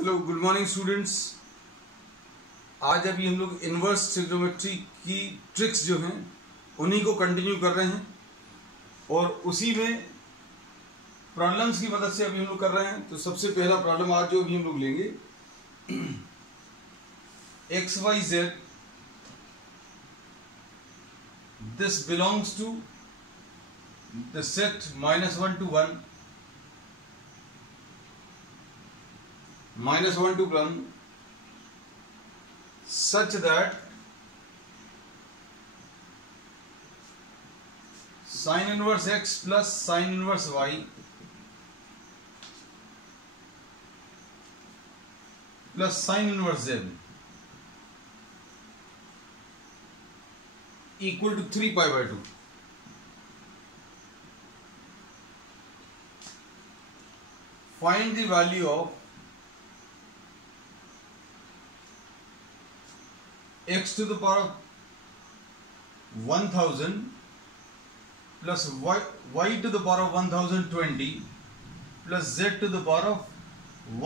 Hello, good morning students. आज अभी हम लोग इनवर्स ट्रिग्नोमेट्री की ट्रिक्स जो हैं उन्हीं को कंटिन्यू कर रहे हैं और उसी में प्रॉब्लम्स की मदद से अभी हम लोग कर रहे हैं। तो सबसे पहला प्रॉब्लम आज जो अभी हम लोग लेंगे, X Y Z this belongs to the set -1 to 1 -1 to 1 such that sin inverse x plus sin inverse y plus sin inverse z equal to 3π/2. Find the value of x to the power of 1000 plus y to the power of 1020 plus z to the power of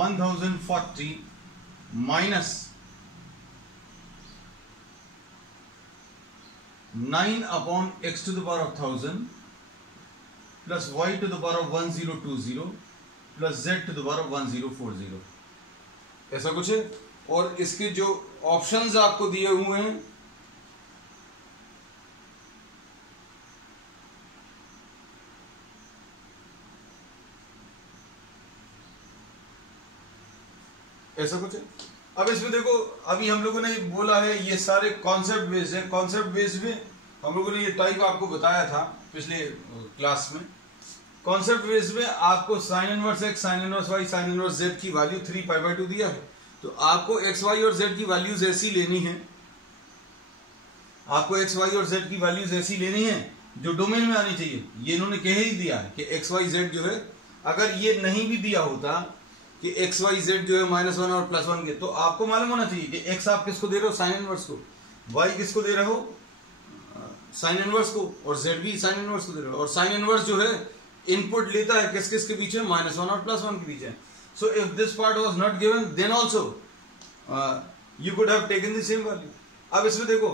1040 minus 9 upon x to the power of 1000 plus y to the power of 1020 plus z to the power of 1040. ऐसा कुछ है। और इसके जो options आपको दिए हुए हैं, ऐसा कुछ है। अब इसमें देखो, अभी हम लोगों ने बोला है ये सारे कॉन्सेप्ट बेस्ड है। कॉन्सेप्ट बेस्ड में हम लोगों ने ये टाइप आपको बताया था पिछले क्लास में। कॉन्सेप्ट बेस्ड में आपको sine inverse X, sine inverse Y, sine inverse Z की वैल्यू 3π/2 दिया है। तो आपको एक्स वाई और जेड की वैल्यूज ऐसी लेनी है, आपको एक्स वाई और जेड की वैल्यूज ऐसी लेनी है जो डोमेन में आनी चाहिए। ये इन्होंने कह ही दिया है कि एक्स वाई जेड जो है, अगर ये नहीं भी दिया होता कि एक्स वाई जेड जो है -1 और +1 के, तो आपको मालूम होना चाहिए कि एक्स आप किसको दे रहे हो, साइन इनवर्स को, वाई किसको दे रहे हो, साइन इनवर्स को, और जेड भी साइन इनवर्स को दे रहे हो। और साइन इनवर्स जो है इनपुट लेता है किस किस के बीच में, -1 और +1 के बीच है। So if this part was not given, then also you could have taken the same value. अब इसमें देखो,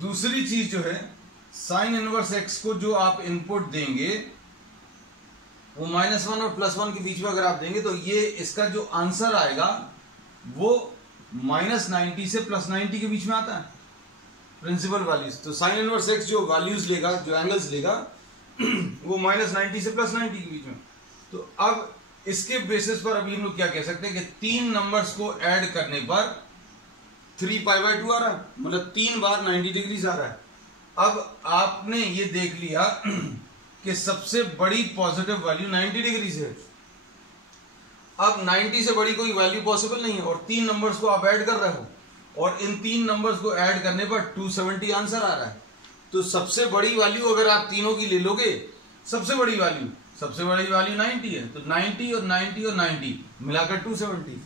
दूसरी चीज जो है, साइन इनवर्स एक्स को जो आप इनपुट देंगे वो -1 और +1 के बीच में अगर आप देंगे तो ये इसका जो आंसर आएगा वो -90 से +90 के बीच में आता है, प्रिंसिपल वैल्यूज। तो साइन इनवर्स एक्स जो वैल्यूज लेगा, जो एंगल्स लेगा वो -90 से +90 के बीच में। तो अब इसके बेसिस पर अभी हम लोग क्या कह सकते हैं कि 3 नंबर्स को ऐड करने पर 3π/2 आ रहा है, मतलब 3 बार 90 डिग्रीज आ रहा है। अब आपने ये देख लिया कि सबसे बड़ी पॉजिटिव वैल्यू 90 डिग्रीज है। अब 90 से बड़ी कोई वैल्यू पॉसिबल नहीं है और 3 नंबर्स को आप ऐड कर रहे हो और इन 3 नंबर्स को ऐड करने पर 270 आंसर आ रहा है। तो सबसे बड़ी वैल्यू अगर आप तीनों की ले लोगे, सबसे बड़ी वैल्यू 90 है। तो 90 और 90 और 90 मिलाकर 270।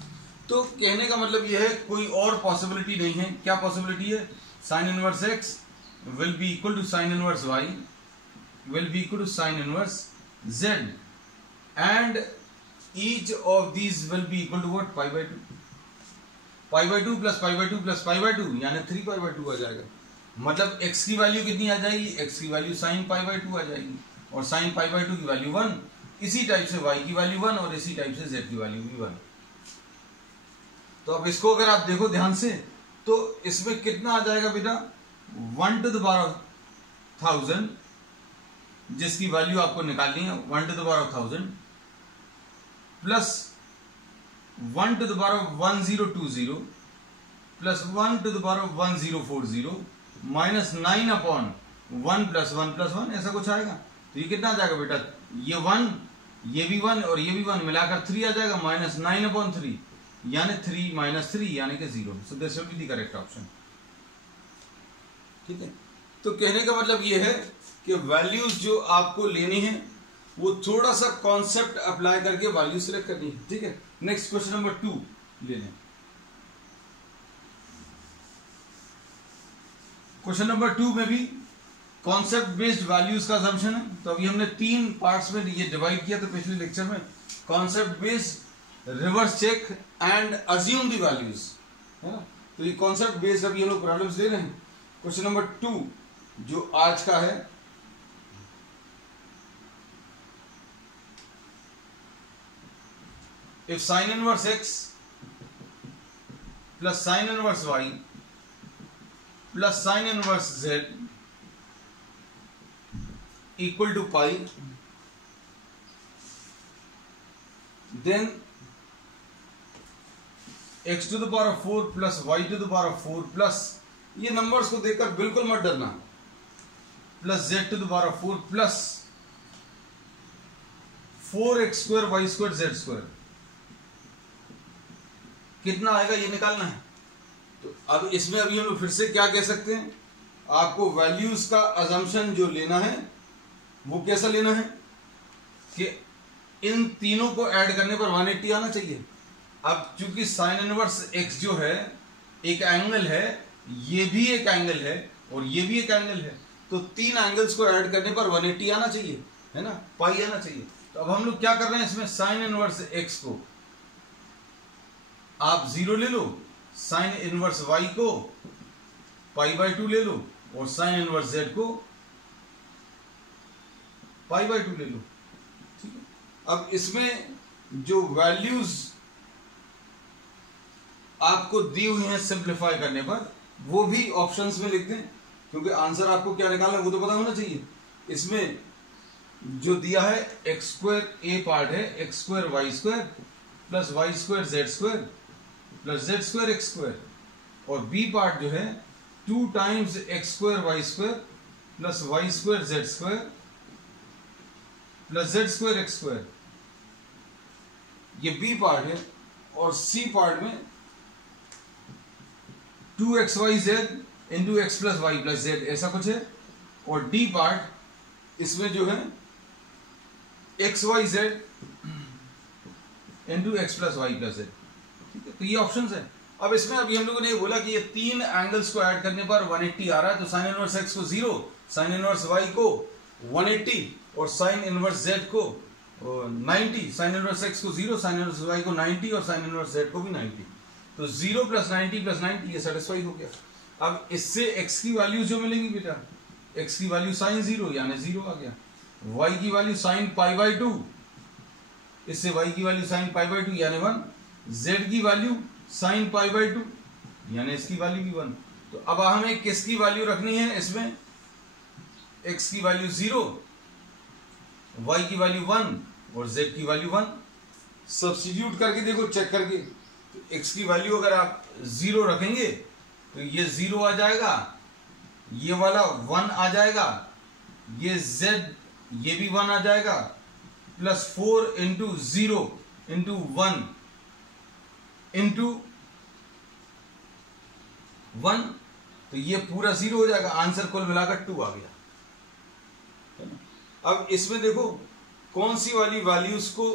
तो कहने का मतलब यह है कोई और पॉसिबिलिटी नहीं है। क्या पॉसिबिलिटी है? Sine inverse x will be equal to sine inverse y will be equal to sine inverse z and each of these will be equal to what, π/2 plus π/2 plus π/2 यानी 3π/2 आ जाएगा। मतलब x की value कितनी आ जाएगी, x की value sin π/2 आ जाएगी और sin π/2 की वैल्यू 1, इसी टाइप से y की वैल्यू 1 और इसी टाइप से z की वैल्यू भी 1। तो अब इसको अगर आप देखो ध्यान से तो इसमें कितना आ जाएगा बेटा, 1 to the power of 1000 जिसकी वैल्यू आपको निकालनी है, 1 to the power of 1000 plus 1 to the power of 1020 plus 1 to the power of 1040 minus 9 upon 1 + 1 + 1, ऐसा कुछ आएगा। तो ये कितना आ जाएगा बेटा, ये 1, ये भी 1 और ये भी 1 मिलाकर 3 आ जाएगा, -9/3 यानी 3 - 3 यानी कि 0। So this will be the correct option. ठीक है। तो कहने का मतलब ये है कि वैल्यूज जो आपको लेनी है वो थोड़ा सा कॉन्सेप्ट अप्लाई करके वैल्यू सिलेक्ट करनी है। ठीक है। नेक्स्ट क्वेश्चन नंबर 2 ले लें। क्वेश्चन नंबर 2 में भी कॉन्सेप्ट बेस्ड वैल्यूज का असम्पशन है। तो अभी हमने 3 पार्ट्स में ये डिवाइड किया था पिछले लेक्चर में, concept based, reverse check and assume the values, है ना। तो ये कॉन्सेप्ट बेस्ड अभी हम लोग प्रॉब्लम्स दे रहे हैं। क्वेश्चन नंबर 2 जो आज का है, if sine inverse x plus sine inverse y plus sine inverse z equal to pi, then x to the power of 4 plus y to the power of 4 plus, ये numbers को देखकर बिल्कुल मत डरना, plus z to the power of 4 plus 4x square y square z square, कितना आएगा ये निकालना है। तो अब इसमें अभी हम लोग फिर से क्या कह सकते हैं, आपको वैल्यूज का अजम्पशन जो लेना है वो कैसा लेना है कि इन तीनों को ऐड करने पर 180 आना चाहिए। अब चूंकि साइन इनवर्स x जो है एक एंगल है, ये भी एक एंगल है और ये भी एक एंगल है, तो तीन एंगल्स को ऐड करने पर 180 आना चाहिए, है ना, पाई आना चाहिए। तो अब हम लोग क्या कर रहे हैं, इसमें साइन इनवर्स x को आप 0 ले लो, साइन इनवर्स y को π/2 ले लो और साइन इनवर्स z को π/2 ले लो, ठीक है। अब इसमें जो वैल्यूज आपको दी हुई हैं सिंप्लीफाई करने पर, वो भी ऑप्शंस में लिख दें, क्योंकि आंसर आपको क्या निकालना है वो तो पता होना चाहिए। इसमें जो दिया है एक्स स्क्वायर, ए पार्ट है X square Y square plus Y square Z square plus Z square X square, और बी पार्ट जो है 2 times X square Y square plus Y square Z square plus Z square X square, ये B part है। और C part में 2xyz into X plus Y plus Z, ऐसा कुछ है। और डी पार्ट इसमें जो है xyz into X plus Y plus Z, ठीक है। तो ये ऑप्शंस है। अब इसमें अभी हम लोगों ने बोला कि ये तीन एंगल्स को ऐड करने पर 180 आ रहा है, तो साइन इनवर्स x को 0, साइन इनवर्स y को 180 और साइन इनवर्स z को 90, साइन इनवर्स x को 0, साइन इनवर्स y को 90 और साइन इनवर्स z को भी 90। तो 0 प्लस 90 प्लस 90 ये सेटिस्फाई हो गया। अब इससे x की वैल्यू जो मिलेगी बेटा, x की वैल्यू साइन 0 यानी 0 आ गया, y की वैल्यू साइन π/2, इससे y की वैल्यू साइन π/2 यानी 1, z की वैल्यू साइन π/2 यानी इसकी वैल्यू भी 1। तो अब हमें किसकी वैल्यू रखनी है इसमें, x की वैल्यू 0, y की वैल्यू 1 और z की वैल्यू 1। सब्स्टिट्यूट करके देखो, चेक करके, तो x की वैल्यू अगर आप 0 रखेंगे तो ये 0 आ जाएगा, ये वाला 1 आ जाएगा, ये z ये भी 1 आ जाएगा, प्लस 4 इंटू 0 इंटू 1 इंटू 1, तो ये पूरा 0 हो जाएगा। आंसर कुल मिलाकर 2 आ गया। अब इसमें देखो कौन सी वाली वैल्यूज को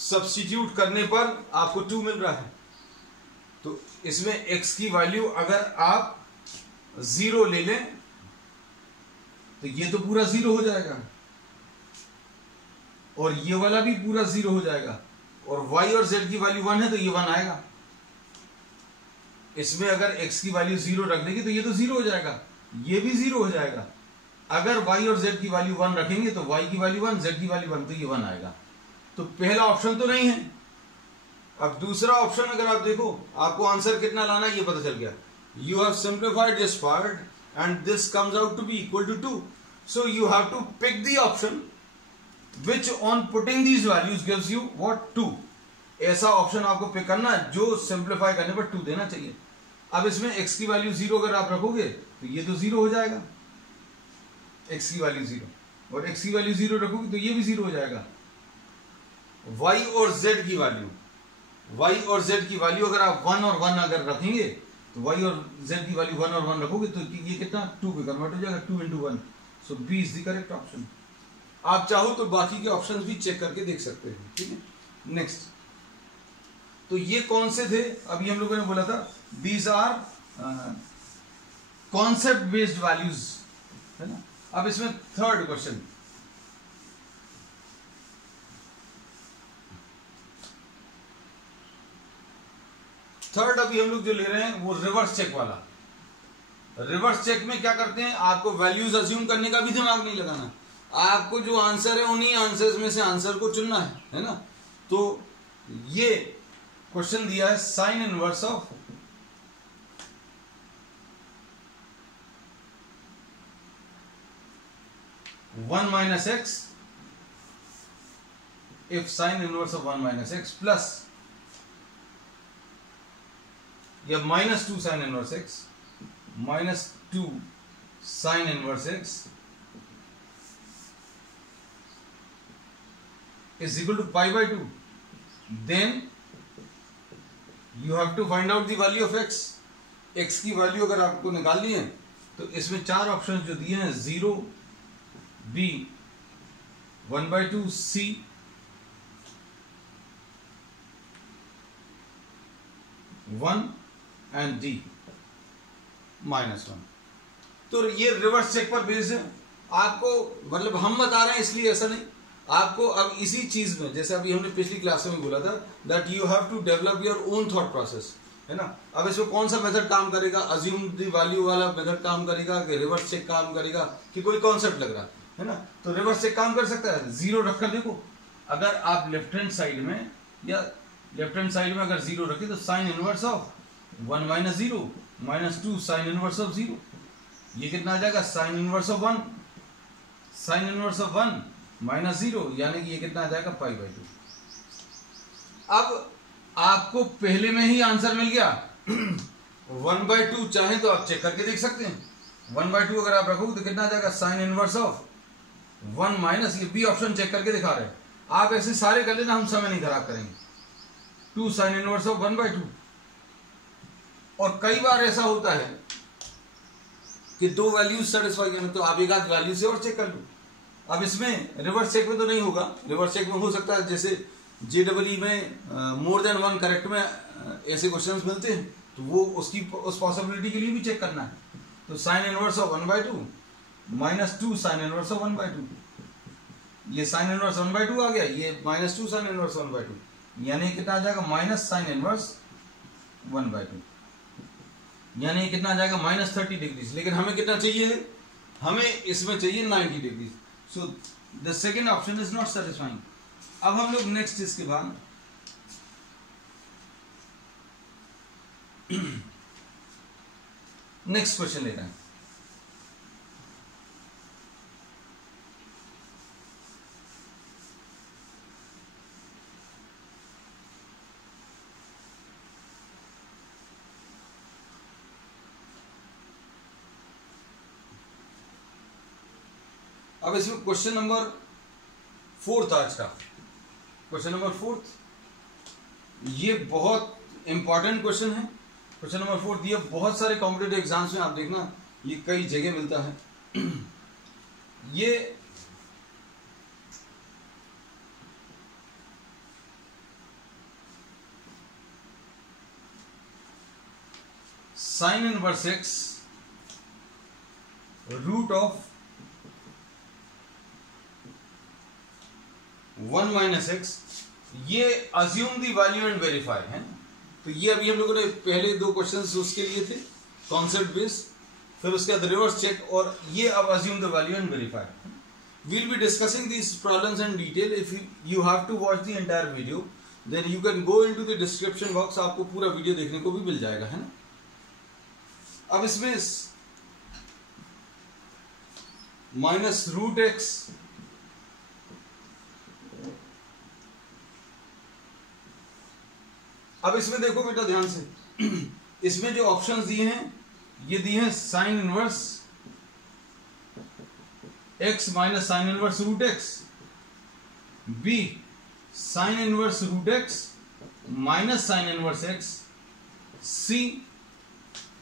सब्स्टिट्यूट करने पर आपको 2 मिल रहा है। तो इसमें x की वैल्यू अगर आप 0 ले लें तो ये तो पूरा 0 हो जाएगा, और ये वाला भी पूरा 0 हो जाएगा, और y और z की वैल्यू 1 है तो ये 1 आएगा। इसमें अगर x की वैल्यू 0 रख देंगे तो ये तो 0 हो जाएगा, ये भी 0 हो जाएगा। अगर y और z की वैल्यू 1 रखेंगे तो y की वैल्यू 1, z की वैल्यू 1, तो ये 1 आएगा। तो पहला ऑप्शन तो नहीं है। अब दूसरा ऑप्शन अगर आप देखो, आपको आंसर कितना लाना है ये पता चल गया। You have simplified this part and this comes out to be equal to 2, so you have to pick the option which on putting these values gives you what 2। ऐसा ऑप्शन आपको पिक करना है जो सिंप्लीफाई करने पर 2 देना चाहिए। अब इसमें x की वैल्यू 0 अगर आप रखोगे तो ये तो 0 हो जाएगा, x की वैल्यू 0, और x की वैल्यू 0 रखोगे तो ये भी 0 हो जाएगा। y और z की वैल्यू, y और z की वैल्यू अगर आप 1 और 1 अगर रखेंगे तो y और z की वैल्यू 1 और 1 रखोगे तो ये कितना 2 पे कन्वर्ट हो जाएगा, 2 into 1। So B is the correct option. आप चाहो तो बाकी के ऑप्शंस भी चेक करके देख सकते हैं, ठीक है। नेक्स्ट, तो ये कौन से थे, अभी हम लोगों ने बोला था these are concept based values, है ना। अब इसमें थर्ड क्वेश्चन, थर्ड अभी हम लोग जो ले रहे हैं वो रिवर्स चेक वाला। रिवर्स चेक में क्या करते हैं, आपको वैल्यूज अज्यूम करने का भी दिमाग नहीं लगाना, आपको जो आंसर है उन्हीं आंसर्स में से आंसर को चुनना है ना। तो ये क्वेश्चन दिया है sine inverse of one minus x if sin inverse of 1 minus x plus या minus 2 sin inverse x minus 2 sin inverse x is equal to pi by 2, then you have to find out the value of x. x की value अगर आपको निकालनी है तो इसमें चार option जो दिए हैं 0, b, 1/2, c, one and D -1। तो ये रिवर्स चेक पर बेस्ड है। आपको मतलब हम बता रहे हैं इसलिए ऐसा नहीं, आपको अब इसी चीज में जैसे अभी हमने पिछली क्लास में बोला था that you have to develop your own thought process, है ना। अब इसमें कौन सा मेथड काम करेगा, अज्यूम द वैल्यू वाला मेथड काम करेगा कि रिवर्स चेक काम करेगा कि कोई कॉन्सेप्ट लग रहा है ना। तो रिवर्स चेक काम कर सकता है। 0 रखकर देखो, अगर आप लेफ्ट हैंड साइड में या लेफ्ट हैंड साइड में अगर 0 रखे तो sine inverse of 1 minus 0 minus 2 sine inverse of 0, ये कितना आ जाएगा sign inverse of 1, sign inverse of 1 minus 0, यानी कि ये कितना आ जाएगा पाई बाई 2। अब आपको पहले में ही आंसर मिल गया 1/2, चाहे तो आप चेक करके देख सकते हैं। 1/2 अगर आप रखोगे तो कितना आ जाएगा साइन इनवर्स ऑफ 1 माइनस, ये बी ऑप्शन चेक करके दिखा रहे हैं। आप ऐसे सारे कर लेना, हम समय नहीं खराब करेंगे। 2 साइन इनवर्स ऑफ 1/2। और कई बार ऐसा होता है कि दो वैल्यूज सेटिस्फाई करना, तो आप एक आध वैल्यू से और चेक कर लो। अब इसमें रिवर्स चेक में तो नहीं होगा, रिवर्स चेक में हो सकता है जैसे JEE में मोर देन 1 करेक्ट में ऐसे क्वेश्चंस मिलते हैं, तो वो उस पॉसिबिलिटी के लिए भी चेक करना है। तो sine inverse of 1/2 minus 2 sine inverse of 1/2, ये साइन इनवर्स 1/2 आ गया, ये माइनस 2 साइन इनवर्स 1/2, यानी कितना आ जाएगा माइनस साइन इनवर्स 1/2, यानी कितना आ जाएगा -30 डिग्रीज। लेकिन हमें कितना चाहिए, हमें इसमें चाहिए 90 degrees. So the second option is not satisfying. अब हम लोग नेक्स्ट इसके बाद नेक्स्ट क्वेश्चन ले रहे हैं। अब इसमें क्वेश्चन नंबर 4 था आज का, क्वेश्चन नंबर 4, ये बहुत इंपॉर्टेंट क्वेश्चन है। क्वेश्चन नंबर 4 दिया बहुत सारे कॉम्पिटिटिव एग्जाम्स में, आप देखना ये कई जगह मिलता है। ये sine inverse x root of 1 minus x, ये assume the value and verify है। तो ये अभी हम लोगों ने पहले 2 क्वेश्चंस उसके लिए थे कॉन्सेप्ट बेस्ड, फिर उसके बाद रिवर्स चेक, और ये अब assume the value and verify. We'll be discussing this problems in detail. If you have to watch the entire video then you can go into the description box, आपको पूरा video देखने को भी मिल जाएगा, है ना। अब इसमें माइनस रूट एक्स अब इसमें देखो बेटा ध्यान से, इसमें जो ऑप्शंस दिए हैं ये दिए हैं sine inverse x minus sine inverse root x, B sine inverse root x minus sine inverse x, C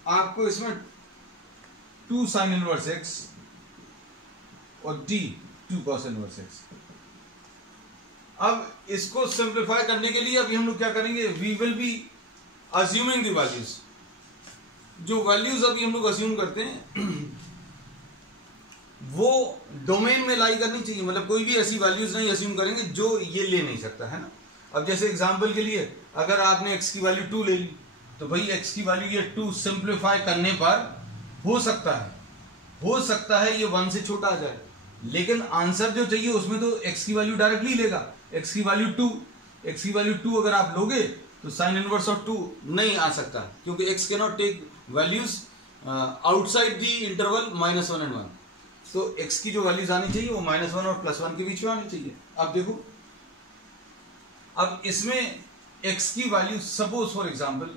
आपको इसमें 2 साइन इनवर्स एक्स, और डी 2 कॉस इनवर्स एक्स। अब इसको सिंप्लीफाई करने के लिए अभी हम लोग क्या करेंगे, we will be assuming the values. जो वैल्यूज अभी हम लोग अज्यूम करते हैं वो डोमेन में लाई करनी चाहिए, मतलब कोई भी ऐसी वैल्यूज नहीं अज्यूम करेंगे जो ये ले नहीं सकता, है ना। अब जैसे एग्जांपल के लिए अगर आपने x की वैल्यू 2 ले ली तो भाई x की वैल्यू ये 2 सिंप्लीफाई करने पर हो सकता है ये 1 से छोटा आ जाए, लेकिन आंसर जो चाहिए उसमें तो x की वैल्यू डायरेक्टली लेगा। x की वैल्यू 2 अगर आप लोगे तो साइन इनवर्स ऑफ 2 नहीं आ सकता, क्योंकि x can not take values outside the interval -1 and 1। तो x की जो वैल्यूज आनी चाहिए वो -1 और +1 के बीच में आनी चाहिए। अब देखो, अब इसमें x की वैल्यू, सपोज फॉर एग्जांपल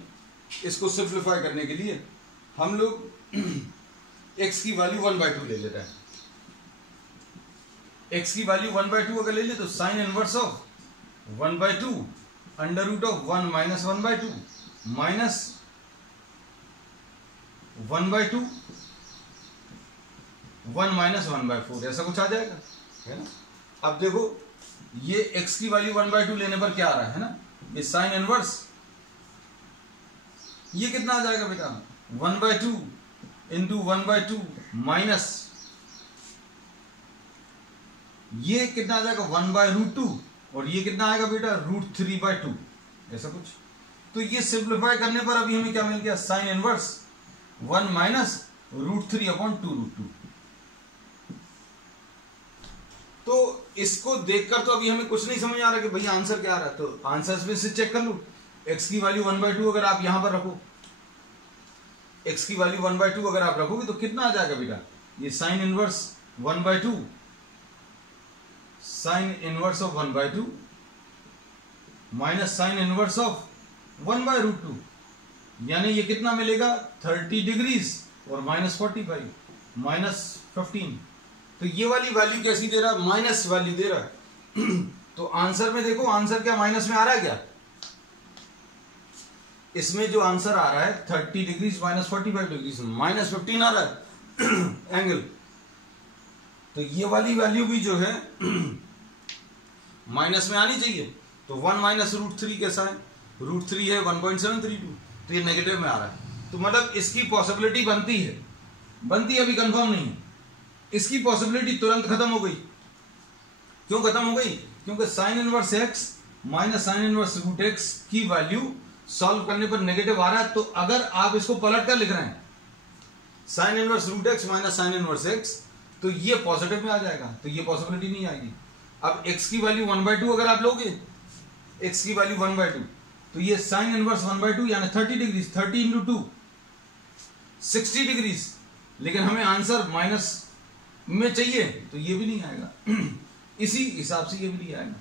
इसको सिंप्लीफाई करने के लिए हम लोग x की वैल्यू 1/2 ले लेते हैं। x की वैल्यू 1/2 अगर ले ले तो sine inverse of 1/2 under root of 1 - 1/2 minus 1/2 1 - 1/4 ऐसा कुछ आ जाएगा, है ना। अब देखो ये x की वैल्यू 1/2 लेने पर क्या आ रहा है ना, ये साइन इनवर्स, ये कितना आ जाएगा बेटा 1/2 इंटू 1/2 माइनस ये कितना आ जाएगा 1/√2 और ये कितना आएगा बेटा √3/2 ऐसा कुछ। तो ये सिंप्लीफाई करने पर अभी हमें क्या मिल गया, साइन इनवर्स 1 माइनस √3/2√2। तो इसको देखकर तो अभी हमें कुछ नहीं समझ आ रहा कि भैया आंसर क्या आ रहा है। तो आंसर में से चेक कर लो, x की वैल्यू 1/2 अगर आप यहां पर रखो, x की वैल्यू 1/2 अगर आप रखोगे तो कितना आ जाएगा बेटा, ये sine inverse 1/2 sign inverse of 1/2 minus sine inverse of 1/√2, यानी ये कितना मिलेगा 30 डिग्रीज और -45 -15। तो ये वाली वैल्यू कैसी दे रहा है, माइनस वैल्यू दे रहा है। तो आंसर में देखो, आंसर क्या माइनस में आ रहा है क्या, इसमें जो आंसर आ रहा है 30 डिग्रीज -45 डिग्रीज -15 आ रहा है एंगल। तो ये वाली वैल्यू भी जो है माइनस में आनी चाहिए। तो 1 माइनस √3 कैसा है, √3 है 1.732, तो ये नेगेटिव में आ रहा है। तो मतलब इसकी पॉसिबिलिटी बनती है, अभी कंफर्म नहीं है। इसकी पॉसिबिलिटी तुरंत खत्म हो गई। क्यों खत्म हो गई, क्योंकि sign inverse x minus sine inverse √x की वैल्यू सॉल्व करने पर नेगेटिव आ रहा है। तो अगर आप इसको पलट कर लिख रहे हैं sine inverse √x minus sine inverse x, तो ये पॉजिटिव में आ जाएगा, तो ये पॉसिबिलिटी नहीं आएगी। अब x की वैल्यू 1/2 अगर आप लोगे, x की वैल्यू 1/2, तो ये साइन इनवर्स 1/2 यानी 30 डिग्रीज, 30 इंटू 2 60 डिग्रीज, लेकिन हमें आंसर माइनस में चाहिए तो ये भी नहीं आएगा। इसी हिसाब से ये भी नहीं आएगा।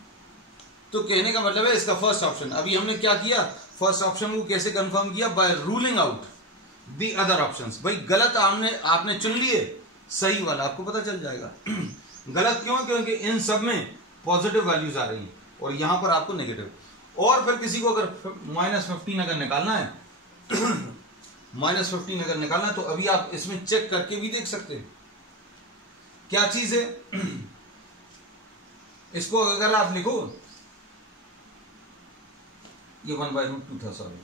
तो कहने का मतलब है इसका फर्स्ट ऑप्शन, अभी हमने क्या किया, फर्स्ट ऑप्शन को कैसे कंफर्म किया, by ruling out the other options. भाई गलत आपने चुन लिए, सही वाला आपको पता चल जाएगा। गलत क्यों, क्योंकि इन सब में पॉजिटिव वैल्यूज आ रही हैं और यहां पर आपको नेगेटिव। और फिर किसी को अगर -15 अगर निकालना है -15 अगर निकालना है तो अभी आप इसमें चेक करके भी देख सकते हैं क्या चीज है। इसको अगर आप लिखो, ये 1/√2 था, सॉरी,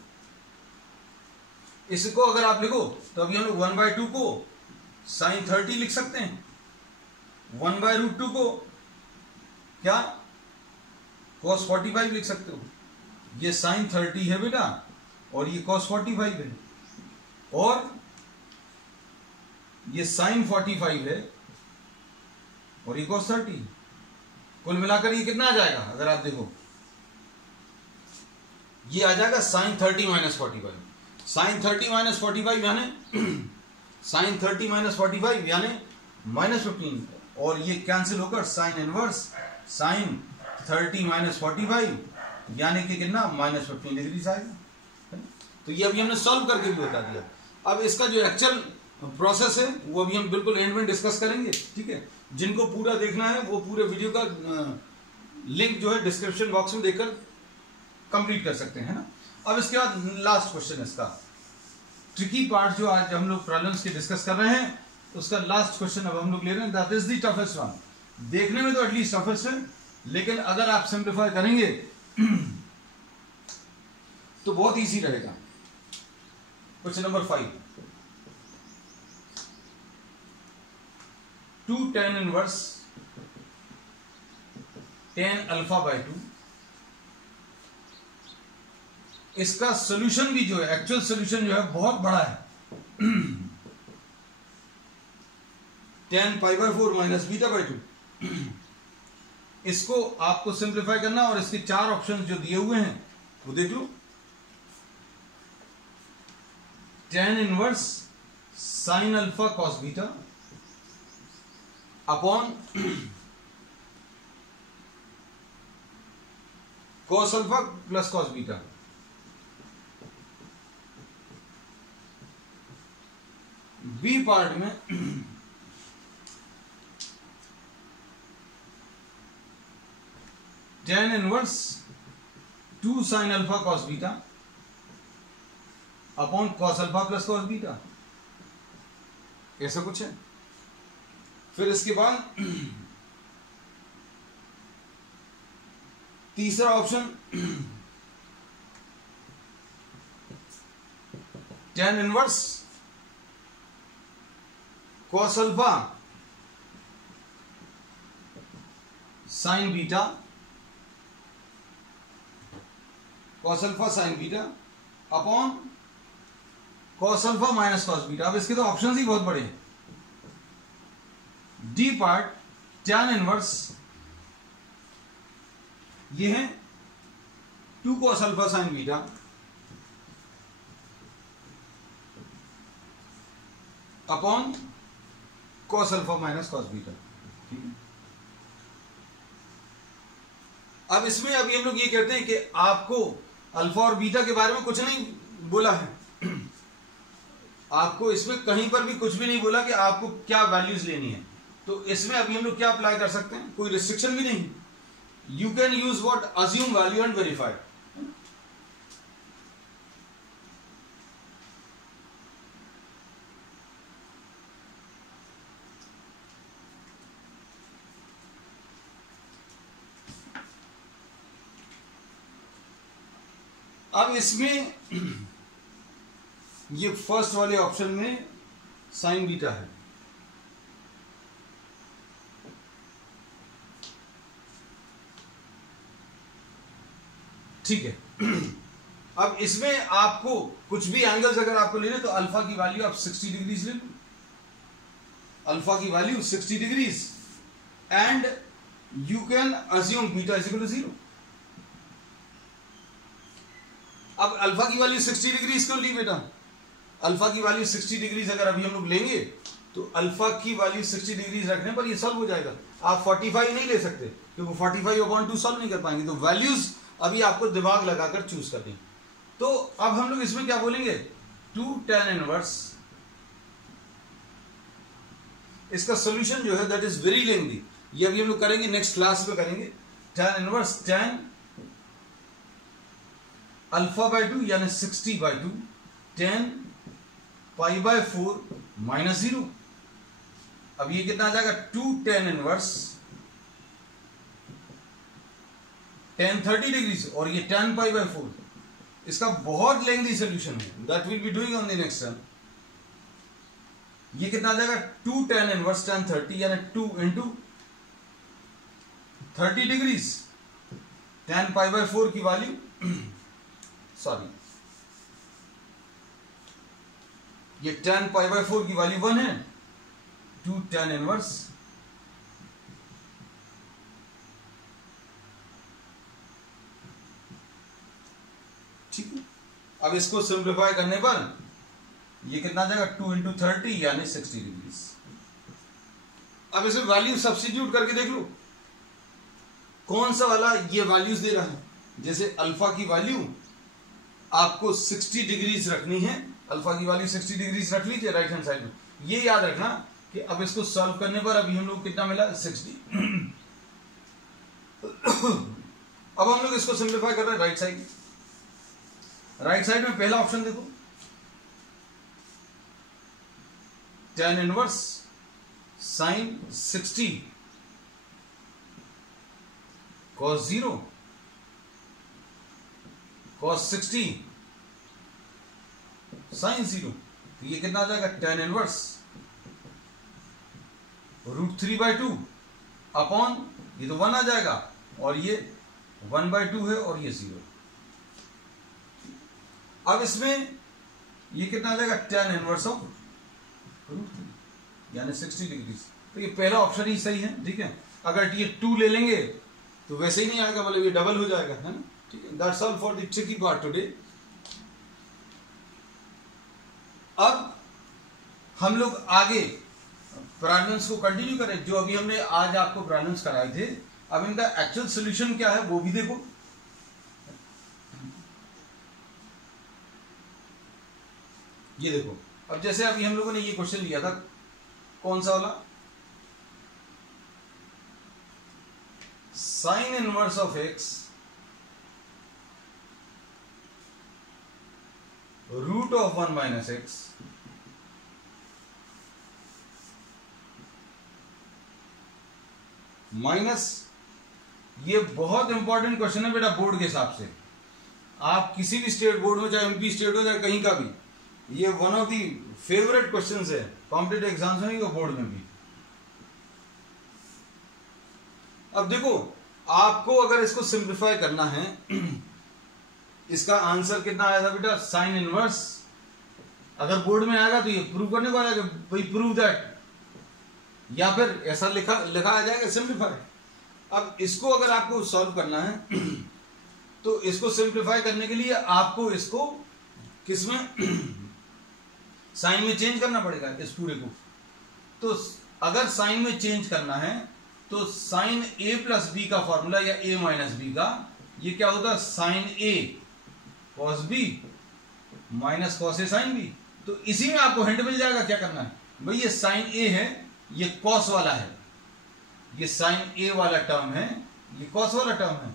इसको अगर आप लिखो तो अभी हम लोग 1/2 को साइन 30 लिख सकते हैं, 1/√2 को क्या cos 45 लिख सकते हो। ये साइन 30 है बेटा और ये cos 45 है, और ये साइन 45 है और ये cos 30। कुल मिलाकर ये कितना आ जाएगा, अगर आप देखो ये आ जाएगा साइन 30 - 45। साइन 30 - 45 यानी साइन 30 - 45 यानी -15, और ये कैंसिल होकर साइन इनवर्स साइन 30 - 45 यानी कि कितना -15 डिग्री आएगा। तो ये अभी हमने सॉल्व करके भी बता दिया। अब इसका जो एक्चुअल प्रोसेस है वो अभी हम बिल्कुल एंड में डिस्कस करेंगे, ठीक है। जिनको पूरा देखना है वो पूरे वीडियो का लिंक जो है डिस्क्रिप्शन बॉक्स में देकर कंप्लीट कर सकते हैं ना। अब इसके बाद लास्ट क्वेश्चन, इसका ट्रिकी पार्ट जो आज हम लोग प्रॉब्लम्स के डिस्कस कर रहे हैं, उसका लास्ट क्वेश्चन अब हम लोग ले रहे हैं, that is the toughest one. देखने में तो एटलीस्ट टफेस्ट है, लेकिन अगर आप सिंप्लीफाई करेंगे तो बहुत इजी रहेगा। Question number 5, 2 tan inverse tan α/2 इसका सोल्यूशन भी जो है, एक्चुअल सोल्यूशन जो है बहुत बड़ा है। tan pi by 4 minus beta by 2। इसको आपको सिंप्लीफाई करना और इसके 4 ऑप्शन जो दिए हुए हैं वो देख लो। tan inverse sine alpha cos beta upon cos alpha plus cos beta. B part में tan inverse 2 sine alpha cos beta upon cos alpha plus cos beta, ऐसा कुछ है। फिर इसके बाद तीसरा option tan inverse cos alpha sine beta, cos alpha sine beta upon cos alpha minus cos beta. अब इसके तो ऑप्शंस ही बहुत बड़े हैं। डी पार्ट tan इनवर्स ये है 2 cos alpha sine beta upon cos alpha minus cos beta. अब इसमें अभी हम लोग ये कहते हैं कि आपको अल्फा और बीटा के बारे में कुछ नहीं बोला है। आपको इसमें कहीं पर भी कुछ भी नहीं बोला कि आपको क्या वैल्यूज लेनी है। तो इसमें अभी हम लोग क्या अप्लाई कर सकते हैं, कोई रिस्ट्रिक्शन भी नहीं। You can use what assume value and verify. अब इसमें ये फर्स्ट वाले ऑप्शन में साइन बीटा है, ठीक है। अब इसमें आपको कुछ भी एंगल्स अगर आपको लेने तो अल्फा की वैल्यू आप 60 डिग्रीज ले लो, अल्फा की value 60 degrees and you can assume beta is equal to 0। अब अल्फा की वैल्यू 60 डिग्रीज क्यों ली बेटा? अल्फा की वैल्यू 60 डिग्रीज अगर अभी हम लोग लेंगे तो अल्फा की वैल्यू 60 डिग्रीज रखने पर ये सॉल्व हो जाएगा। आप 45 नहीं ले सकते क्योंकि 45/2 सॉल्व नहीं कर पाएंगे। तो वैल्यूज अभी आपको दिमाग लगाकर चूज करनी। तो अब हम लोग इसमें क्या बोलेंगे, 2 tan इनवर्स, इसका सोल्यूशन जो है दैट इज वेरी लेंथी। ये अभी हम लोग करेंगे, नेक्स्ट क्लास में करेंगे। tan inverse tan alpha by 2 यानी 60/2 tan पाई बाय 4 माइनस 0। अब ये कितना आ जाएगा, 2 tan इनवर्स tan 30 डिग्रीज और ये tan पाई बाय 4। इसका बहुत लेंथी सोल्यूशन है, that will be doing on the next term. ये कितना आ जाएगा, 2 tan इनवर्स tan 30 यानी 2 into 30 degrees tan pi by 4 की वैल्यू सॉरी ये tan पाई बाय 4 की वैल्यू 1 है, 2 tan इनवर्स ठीक है। अब इसको सिंप्लीफाई करने पर ये कितना आ जाएगा, 2 इंटू 30 यानी 60 डिग्रीज। अब इसमें वैल्यू सब्स्टिट्यूट करके देख लो कौन सा वाला ये वैल्यूज दे रहा है। जैसे अल्फा की वैल्यू आपको 60 डिग्रीज रखनी है, अल्फा की वैल्यू 60 डिग्रीज रख लीजिए राइट हैंड साइड में। ये याद रखना कि अब इसको सॉल्व करने पर अभी हम लोग कितना मिला, 60। अब हम लोग इसको सिंप्लीफाई कर रहे हैं राइट साइड। राइट साइड में पहला ऑप्शन देखो, tan inverse sine 60 cos 0 cos 60 sine 0। तो ये कितना आ जाएगा, tan इनवर्स √3/2 अपॉन ये तो 1 आ जाएगा और ये 1/2 है और ये 0। अब इसमें ये कितना आ जाएगा, tan इनवर्स ऑफ √3 यानी 60 डिग्री। तो ये पहला ऑप्शन ही सही है, ठीक है। अगर ये 2 ले लेंगे तो वैसे ही नहीं आएगा, मतलब ये डबल हो जाएगा, है ना, ठीक है। That's all for the tricky part today. अब हम लोग आगे प्रॉब्लम्स को कंटिन्यू करें, जो अभी हमने आज आपको प्रॉब्लम्स कराए थे। अब इनका एक्चुअल सॉल्यूशन क्या है वो भी देखो। ये देखो, अब जैसे अभी हम लोगों ने ये क्वेश्चन लिया था, कौन सा वाला, sine inverse of x root of 1 minus x minus, ये बहुत इंपॉर्टेंट क्वेश्चन है बेटा बोर्ड के हिसाब से। आप किसी भी स्टेट बोर्ड में, चाहे एमपी स्टेट हो चाहे कहीं का भी, ये one of the favourite questions है कॉम्पिटिटिव एग्जाम्स में भी, बोर्ड में भी। अब देखो, आपको अगर इसको सिंप्लीफाई करना है, इसका आंसर कितना आया था बेटा, साइन इनवर्स। अगर बोर्ड में आएगा तो ये प्रूव करने को आएगा, भाई प्रूव दैट, या फिर ऐसा लिखा आ जाएगा सिंप्लीफाई। अब इसको अगर आपको सॉल्व करना है तो इसको सिंप्लीफाई करने के लिए आपको इसको किसमें साइन में चेंज करना पड़ेगा इस पूरे को। तो अगर साइन में चेंज करना है तो साइन a प्लस बी का फॉर्मूला या a माइनस बी का, ये क्या होता है, sine a cos b minus cos a sine b। तो इसी में आपको हिंट मिल जाएगा क्या करना है। भाई ये साइन a है, ये कॉस वाला है, ये साइन a वाला टर्म है, ये कॉस वाला टर्म है,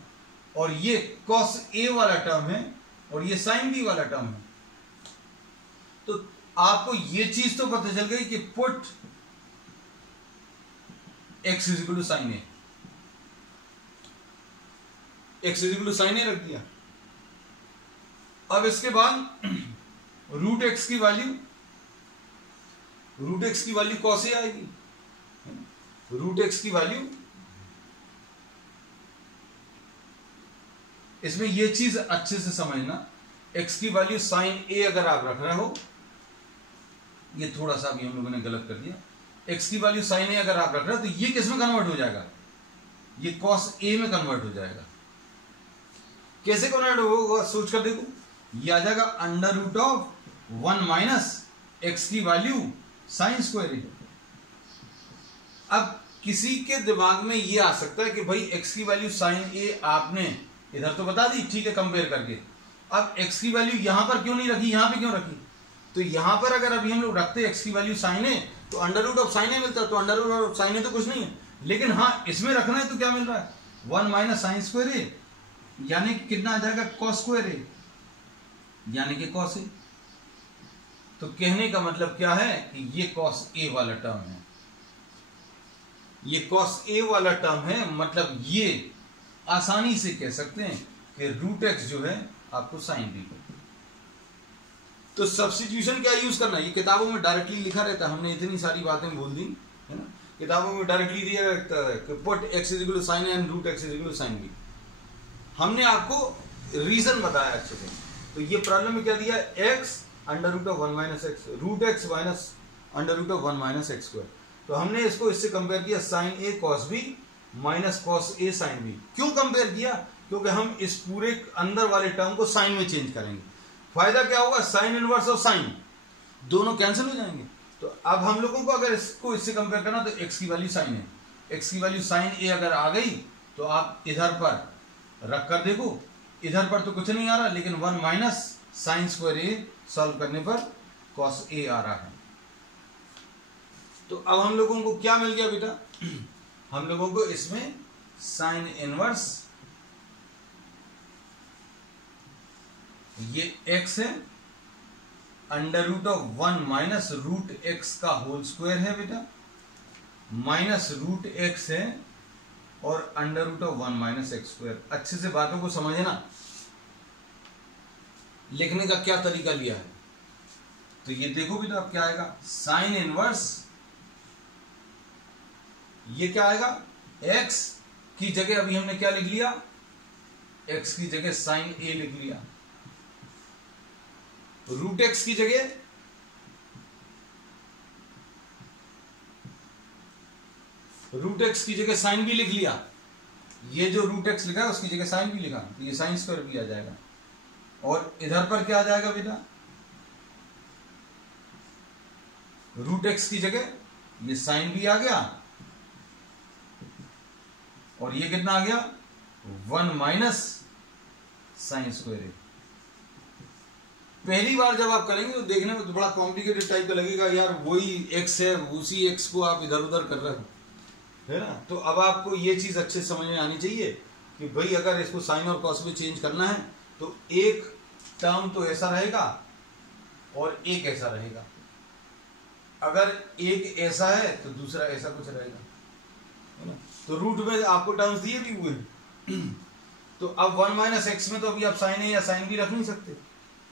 और ये कॉस a वाला टर्म है, और ये साइन b वाला टर्म है। तो आपको ये चीज तो पता चल गई कि put x is equal to sine a, x is equal to sine a रख दिया। अब इसके बाद रूट एक्स की वैल्यू कॉस a आएगी। रूट एक्स की वैल्यू, इसमें ये चीज अच्छे से समझना, x की वैल्यू साइन a अगर आप रख रहे हो, ये थोड़ा सा भी हम लोगों ने गलत कर दिया, x की वैल्यू साइन a अगर आप रख रहे हो तो ये किस में कन्वर्ट हो जाएगा, ये कॉस a में कन्वर्ट हो जाएगा। कैसे कन्वर्ट होगा सोच कर देखो, ये आ जाएगा under root of 1 minus x की वैल्यू साइन स्क्वायर a। अब किसी के दिमाग में ये आ सकता है कि भाई x की वैल्यू साइन a आपने इधर तो बता दी, ठीक है, कंपेयर करके, अब x की वैल्यू यहां पर क्यों नहीं रखी, यहां पे क्यों रखी। तो यहां पर अगर अभी हम लोग रखते x की वैल्यू साइन a तो under root of sine a मिलता है, तो under root of sine a तो कुछ नहीं है, लेकिन हाँ इसमें रखना है तो क्या मिल रहा है, 1 माइनस साइन स्क्वायर a, यानी कितना आ जाएगा, कॉस स्क्वायर a, यानी कि कॉस a। तो कहने का मतलब क्या है कि ये कॉस a वाला टर्म है, ये कॉस a वाला टर्म है, मतलब ये आसानी से कह सकते हैं कि रूट एक्स जो है आपको साइन b। तो सब्स्टिट्यूशन क्या यूज करना, ये किताबों में डायरेक्टली लिखा रहता है, हमने इतनी सारी बातें बोल दी है ना, किताबों में डायरेक्टली दिया रहता है कि put x is equal to sine a and root x is equal to sine b। हमने आपको रीजन बताया अच्छे से। तो ये प्रॉब्लम में क्या दिया, x under root of 1 minus x, root x minus under root of 1 minus x square. तो हमने इसको इससे कंपेयर किया sine a cos b minus cos a sine b। क्यों कंपेयर किया, क्योंकि हम इस पूरे अंदर वाले टर्म को साइन में चेंज करेंगे। फायदा क्या होगा, साइन इनवर्स और साइन दोनों कैंसिल हो जाएंगे। तो अब हम लोगों को अगर इसको इससे कंपेयर करना तो x की वैल्यू साइन है, x की वैल्यू साइन a अगर आ गई तो आप इधर पर रख कर देखो, इधर पर तो कुछ नहीं आ रहा, लेकिन 1 minus sign square a solve करने पर कॉस a आ रहा है। तो अब हम लोगों को क्या मिल गया बेटा, हम लोगों को इसमें साइन इनवर्स, ये x है, under root of 1 minus root x का होल स्क्वायर है बेटा, माइनस रूट एक्स है, और under root of 1 minus x square. अच्छे से बातों को समझना, लिखने का क्या तरीका लिया है। तो ये देखो बेटा अब क्या आएगा, साइन इनवर्स, ये क्या आएगा, x की जगह अभी हमने क्या लिख लिया, x की जगह साइन a लिख लिया, रूट एक्स की जगह साइन भी लिख लिया, ये जो रूट एक्स लिखा है उसकी जगह साइन भी लिखा, तो ये साइन स्क्वायर भी आ जाएगा। और इधर पर क्या आ जाएगा बेटा, रूट एक्स की जगह ये साइन भी आ गया, और ये कितना आ गया 1 माइनस साइन स्क्वायर। पहली बार जब आप करेंगे तो देखने में तो बड़ा कॉम्प्लिकेटेड टाइप का लगेगा, यार वही एक्स है, उसी एक्स को आप इधर उधर कर रहे हो, है ना। तो अब आपको ये चीज अच्छे समझ में आनी चाहिए कि भाई अगर इसको साइन और कॉस में चेंज करना है तो एक टर्म तो ऐसा रहेगा और एक ऐसा रहेगा, अगर एक ऐसा है तो दूसरा ऐसा कुछ रहेगा, है ना। तो रूट में आपको टर्म्स दिए भी हुए हैं तो अब 1 माइनस एक्स में तो अभी आप साइन है या साइन भी रख नहीं सकते।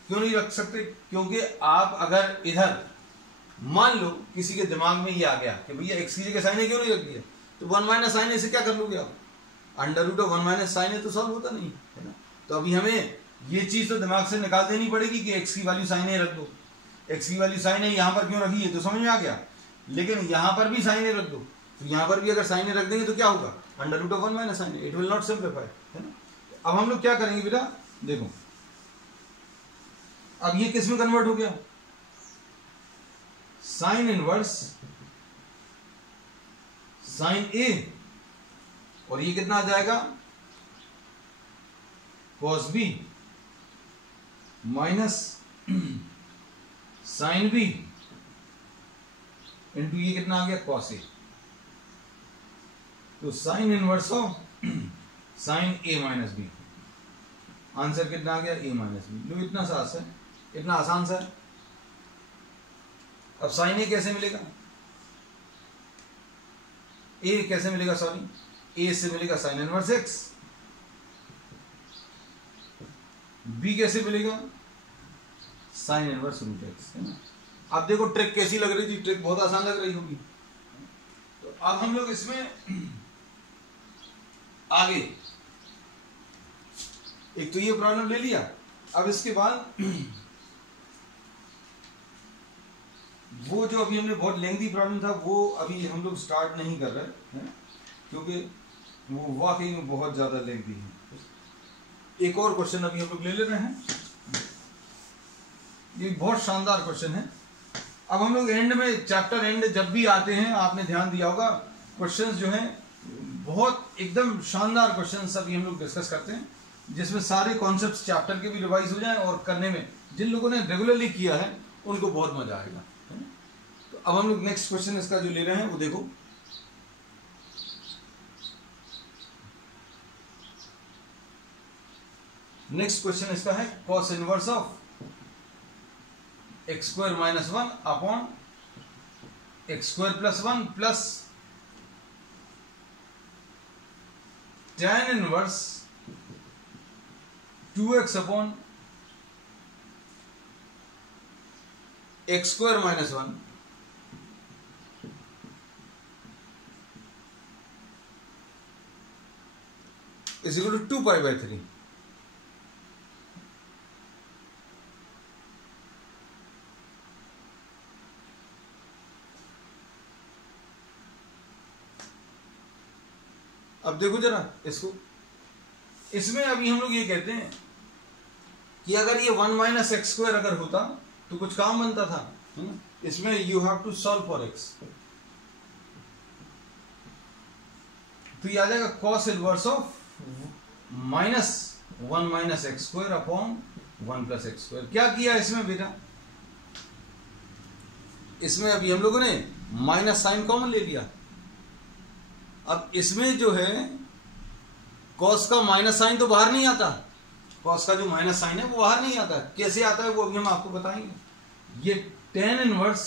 क्यों नहीं रख सकते? क्योंकि आप अगर इधर मान लो किसी के दिमाग में ये आ गया कि भैया एक्स की जगह साइन है, क्यों नहीं रख दिया, तो 1 माइनस साइन से क्या कर लोगे आप, under root of 1 minus sine है तो सॉल्व होता नहीं, है ना। तो अभी हमें ये चीज तो दिमाग से निकाल देनी पड़ेगी कि एक्स की वैल्यू साइन है रख दो, एक्स की वैल्यू साइन है यहां पर क्यों रखी है तो समझ में आ गया, लेकिन यहां पर भी साइन है रख दो, तो यहां पर भी अगर साइन है रख देंगे तो क्या होगा, under root of 1 minus sine, it will not simplify, है ना। अब हम लोग क्या करेंगे बेटा, देखो अब ये किस में कन्वर्ट हो गया, साइन इनवर्स साइन ए, और ये कितना आ जाएगा cos b minus sine b into ये कितना आ गया कॉस ए। तो sine inverse of sine a minus b, answer कितना आ गया ए माइनस बी। लो इतना सा है, इतना आसान सा है। अब साइन ए कैसे मिलेगा, ए कैसे मिलेगा, सॉरी ए से मिलेगा साइन इनवर्स एक्स, बी कैसे मिलेगा साइन इनवर्स रूट एक्स, है ना। अब देखो ट्रिक कैसी लग रही थी, ट्रिक बहुत आसान लग रही होगी। तो अब हम लोग इसमें आगे एक तो ये प्रॉब्लम ले लिया, अब इसके बाद वो जो अभी हमने बहुत लेंथी प्रॉब्लम था वो अभी हम लोग स्टार्ट नहीं कर रहे हैं, क्योंकि वो वाकई में बहुत ज्यादा लेंथी है। एक और क्वेश्चन अभी हम लोग ले रहे हैं, ये बहुत शानदार क्वेश्चन है। अब हम लोग एंड में, चैप्टर एंड जब भी आते हैं, आपने ध्यान दिया होगा क्वेश्चंस जो हैं बहुत एकदम शानदार क्वेश्चंस अभी हम लोग डिस्कस करते हैं, जिसमें सारे कॉन्सेप्ट्स चैप्टर के भी रिवाइज हो जाएं और करने में जिन लोगों ने रेगुलरली किया है उनको बहुत मजा आएगा। तो अब हम लोग नेक्स्ट क्वेश्चन इसका जो ले रहे हैं वो देखो, नेक्स्ट क्वेश्चन इसका है cos inverse of x square minus 1 upon x square plus 1 plus tan inverse 2x upon x square minus 1 is equal to 2 pi by 3। अब देखो जरा इसको, इसमें अभी हम लोग ये कहते हैं कि अगर ये 1 माइनस एक्स स्क्वायर अगर होता तो कुछ काम बनता था, है ना। इसमें you have to solve for x, तो ये आ जाएगा cos inverse of minus 1 minus x square upon 1 plus x square. क्या किया इसमें बेटा, इसमें अभी हम लोगों ने माइनस साइन कॉमन ले लिया। अब इसमें जो है कॉस का माइनस साइन तो बाहर नहीं आता, कॉस का जो माइनस साइन है वो बाहर नहीं आता, कैसे आता है वो अभी हम आपको बताएंगे। ये tan इनवर्स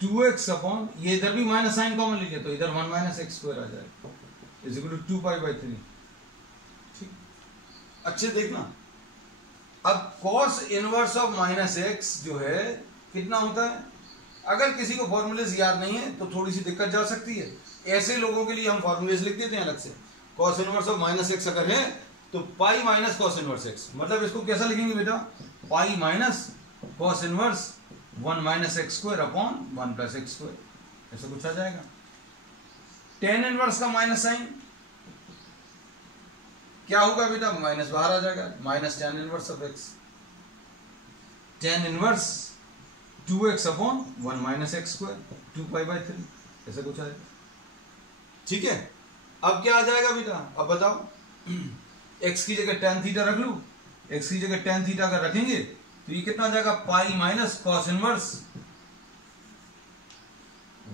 2x अपॉन, ये इधर भी माइनस साइन कॉमन ले लिया तो इधर 1 माइनस एक्स स्क्वायर आ जाएगा is equal to 2 pi by 3। ठीक, अच्छे देखना। अब cos inverse of minus x जो है कितना होता है, अगर किसी को फॉर्मूलेज याद नहीं है तो थोड़ी सी दिक्कत जा सकती है, ऐसे लोगों के लिए हम फॉर्मूलेज लिख देते हैं अलग से। Cos inverse of minus x अगर है तो pi minus cos inverse x, मतलब इसको कैसा लिखेंगे बेटा, pi minus cos inverse 1 minus x square upon 1 plus x square, ऐसा कुछ आ जाएगा। टेन इनवर्स का माइनस साइन क्या होगा बेटा, माइनस बाहर आ जाएगा, minus tan inverse of x, tan inverse 2x upon 1 minus x square 2π/3, ऐसा कुछ आएगा। ठीक है, अब क्या आ जाएगा बेटा, अब बताओ, x की जगह tan थीटा रख लू, x की जगह tan थीटा अगर रखेंगे तो ये कितना आ जाएगा, पाई minus cos inverse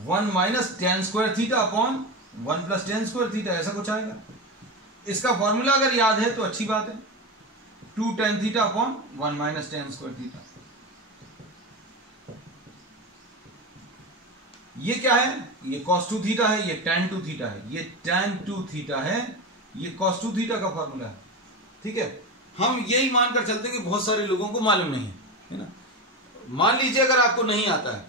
1 minus tan square theta upon 1 plus tan square theta, ऐसा कुछ आएगा। इसका फॉर्मूला अगर याद है तो अच्छी बात है, 2 tan theta upon 1 minus tan square theta. ये क्या है, ये cos 2 थीटा है, ये tan 2 थीटा है, ये tan 2 थीटा है, ये cos 2 थीटा का फॉर्मूला है। ठीक है, हम यही मानकर चलते हैं कि बहुत सारे लोगों को मालूम नहीं है ना। मान लीजिए अगर आपको नहीं आता है,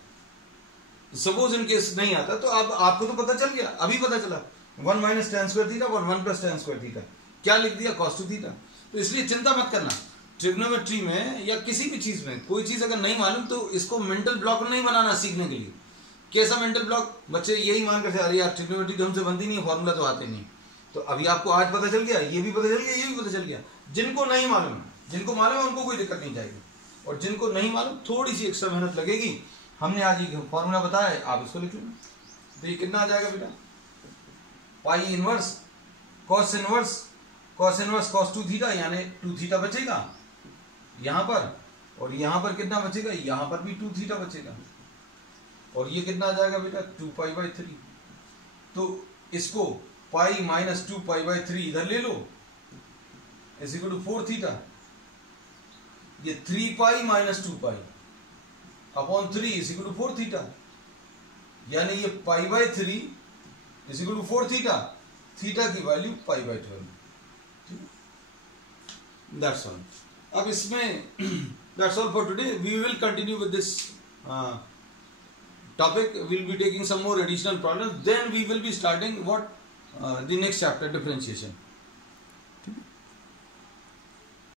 सपोज इन केस नहीं आता, तो आपको तो पता चल गया, अभी पता चला 1 माइनस tan स्क्वायर थीटा और 1 प्लस tan स्क्वायर थीटा, क्या लिख दिया, cos 2 थीटा। तो इसलिए चिंता मत करना, ट्रिग्नोमेट्री में या किसी भी चीज में कोई चीज अगर नहीं मालूम तो इसको मेंटल ब्लॉक नहीं बनाना सीखने के लिए। कैसा मेंटल ब्लॉक, बच्चे यही मान कर, अरे यार ट्रिग्नोमेट्री तो हमसे बनती नहीं है, फॉर्मूला तो आते नहीं। तो अभी आपको आज पता चल गया, ये भी पता चल गया, ये भी पता चल गया। जिनको नहीं मालूम, जिनको मालूम है उनको कोई दिक्कत नहीं जाएगी, और जिनको नहीं मालूम थोड़ी सी एक्स्ट्रा मेहनत लगेगी। हमने आज ये फॉर्मूला बताया है, आप इसको लिख लो। तो ये कितना आ जाएगा बेटा, pi inverse cos inverse cos 2 theta, यानी 2 थीटा बचेगा यहां पर, और यहां पर कितना बचेगा, यहां पर भी 2 थीटा बचेगा, और ये कितना आ जाएगा बेटा, 2π/3। तो इसको पाई माइनस 2π/3 इधर ले लो, इज इक्वल टू 4 थीटा, ये 3π minus 2π upon 3 is equal to 4 theta, यानी ये π/3 is equal to 4 theta, theta की वैल्यू π/12। That's all. अब इसमें that's all for today, we will continue with this topic. We'll be taking some more additional problems, then we will be starting what the next chapter, differentiation.